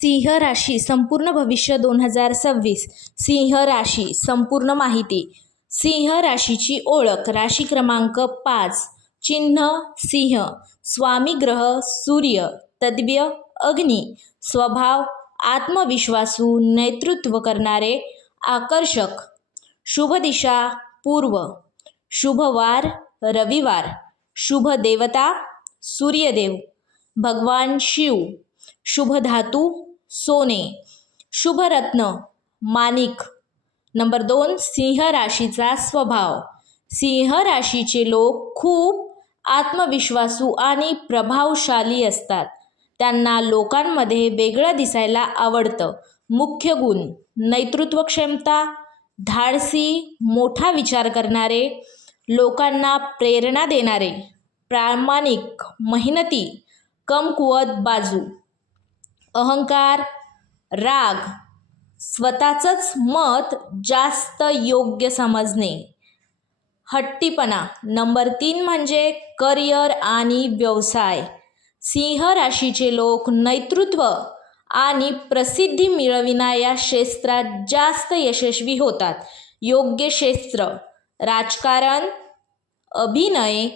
सिंह राशी संपूर्ण भविष्य 2026. सिंह राशी संपूर्ण माहिती. सिंह राशीची ओळख. राशी क्रमांक 5. चिन्ह सिंह. स्वामी ग्रह सूर्य. तद्व्य अग्नी. स्वभाव आत्मविश्वासू, नेतृत्व करणारे, आकर्षक. शुभ दिशा पूर्व. शुभ वार रविवार. शुभ देवता सूर्यदेव, भगवान शिव. शुभ धातू सोने. शुभ रत्न माणिक. नंबर 2. सिंह राशीचा स्वभाव. सिंह राशीचे लोक खूप आत्मविश्वासू आणि प्रभावशाली असतात. त्यांना लोकांमध्ये वेगळं दिसायला आवडतं. मुख्य गुण: नेतृत्व क्षमता, धाडसी, मोठा विचार करणारे, लोकांना प्रेरणा देणारे, प्रामाणिक, मेहनती. कमकुवत बाजू: अहंकार, राग, स्वतःचंच मत जास्त योग्य समजणे, हट्टीपणा. नंबर 3 म्हणजे करिअर आणि व्यवसाय. सिंह राशीचे लोक नेतृत्व आणि प्रसिद्धी मिळविणा या क्षेत्रात जास्त यशस्वी होतात. योग्य क्षेत्र: राजकारण, अभिनय,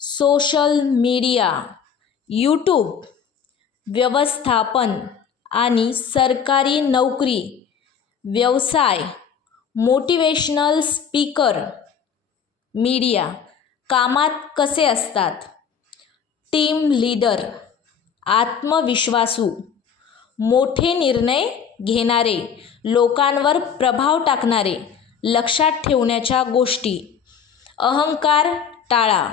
सोशल मीडिया, यूट्यूब, व्यवस्थापन आणि सरकारी नोकरी. व्यवसाय: मोटिवेशनल स्पीकर, मीडिया. कामात कसे असतात? टीम लीडर, आत्मविश्वासू, मोठे निर्णय घेणारे, लोकांवर प्रभाव टाकणारे, लक्षात ठेवण्याच्या गोष्टी. अहंकार टाळा,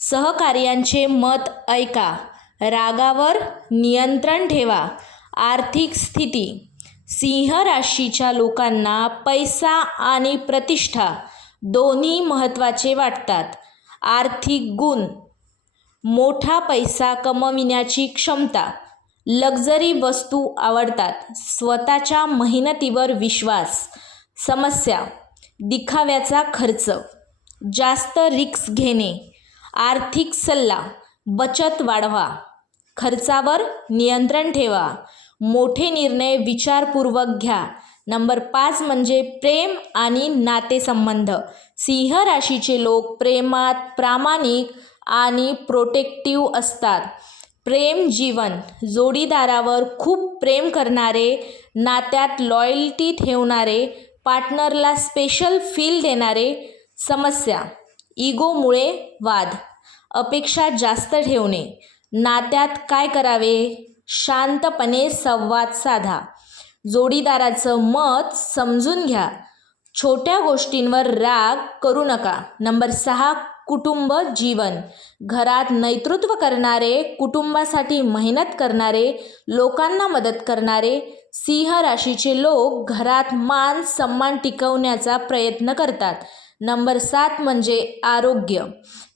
सहकार्यांचे मत ऐका, रागावर नियंत्रण ठेवा. आर्थिक स्थिती: सिंह राशीच्या लोकांना पैसा आणि प्रतिष्ठा दोन्ही महत्त्वाचे वाटतात. आर्थिक गुण: मोठा पैसा कमविण्याची क्षमता, लक्झरी वस्तू आवडतात, स्वतःच्या मेहनतीवर विश्वास. समस्या: दिखाव्याचा खर्च, जास्त रिस्क घेणे. आर्थिक सल्ला: बचत वाढवा, खर्चावर नियंत्रण ठेवा, मोठे निर्णय विचारपूर्वक घ्या. नंबर 5 म्हणजे प्रेम आणि नातेसंबंध. सिंह राशीचे लोक प्रेमात प्रामाणिक आणि प्रोटेक्टिव्ह असतात. प्रेम जीवन: जोडीदारावर खूप प्रेम करणारे, नात्यात लॉयल्टी ठेवणारे, पार्टनरला स्पेशल फील देणारे. समस्या: इगोमुळे वाद, अपेक्षा जास्त ठेवणे. नात्यात काय करावे? शांतपणे संवाद साधा, जोडीदाराचं मत समजून घ्या, छोट्या गोष्टींवर राग करू नका. नंबर 6 कुटुंब जीवन. घरात नेतृत्व करणारे, कुटुंबासाठी मेहनत करणारे, लोकांना मदत करणारे. सिंह राशीचे लोक घरात मान सन्मान टिकवण्याचा प्रयत्न करतात. नंबर 7 म्हणजे आरोग्य.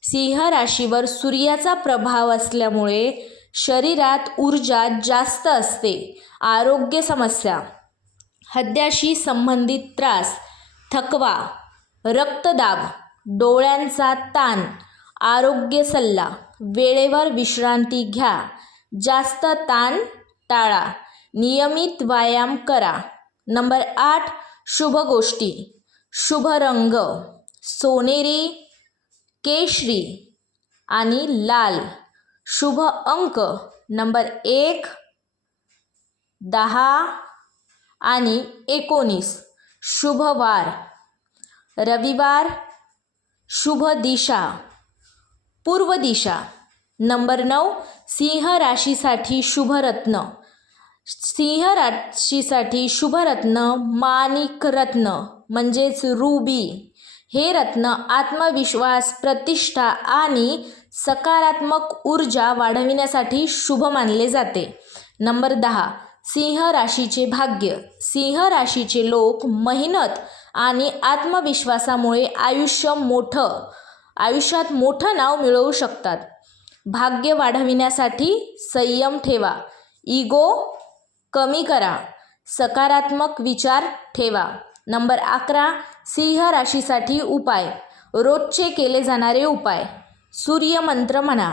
सिंह राशीवर सूर्याचा प्रभाव असल्यामुळे शरीरात ऊर्जा जास्त असते. आरोग्य समस्या: हृदयाशी संबंधित त्रास, थकवा, रक्तदाब, डोळ्यांचा ताण. आरोग्य सल्ला: वेळेवर विश्रांती घ्या, जास्त ताण टाळा, नियमित व्यायाम करा. नंबर 8 शुभ गोष्टी. शुभ रंग: सोनेरी, केशरी आणि लाल. शुभ अंक: नंबर 1, 10 आणि 19. शुभ वार रविवार. शुभ दिशा पूर्व दिशा. नंबर 9 सिंह राशीसाठी शुभ रत्न. सिंह राशीसाठी शुभ रत्न माणिक रत्न म्हणजेच रुबी. हे रत्न आत्मविश्वास, प्रतिष्ठा आणि सकारात्मक ऊर्जा वाढविण्यासाठी शुभ मानले जाते. नंबर 10 सिंह राशीचे भाग्य. सिंह राशीचे लोक मेहनत आणि आत्मविश्वासामुळे आयुष्यात मोठं नाव मिळवू शकतात. भाग्य वाढविण्यासाठी संयम ठेवा, इगो कमी करा, सकारात्मक विचार ठेवा. नंबर 11 सिंह राशीसाठी उपाय. रोजचे केले जाणारे उपाय: सूर्यमंत्र म्हणा,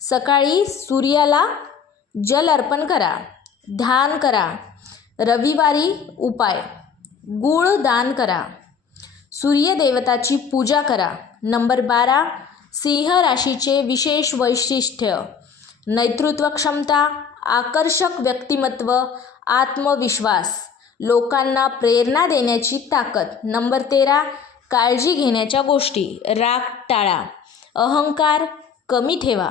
सकाळी सूर्याला जल अर्पण करा, ध्यान करा. रविवारी उपाय: गूळ दान करा. सूर्यदेवताची पूजा करा. नंबर 12, सिंह राशीचे विशेष वैशिष्ट्य: नेतृत्व क्षमता, आकर्षक व्यक्तिमत्व, आत्मविश्वास, लोकांना प्रेरणा देण्याची ताकद. नंबर 13, काळजी घेण्याच्या गोष्टी: राग टाळा, अहंकार कमी ठेवा,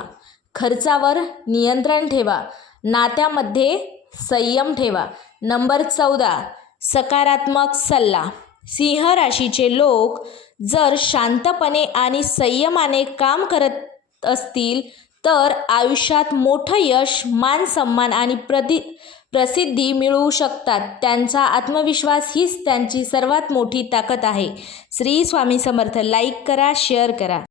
खर्चावर नियंत्रण ठेवा, नात्यामध्ये संयम ठेवा. नंबर 14, सकारात्मक सल्ला: सिंह राशीचे लोक जर शांतपणे आणि संयमाने काम करत असतील तर आयुष्यात मोठं यश, मान सन्मान आणि प्रसिद्धी मिळवू शकतात. त्यांचा आत्मविश्वास हीच त्यांची सर्वात मोठी ताकद आहे. श्री स्वामी समर्थ. लाईक करा, शेअर करा.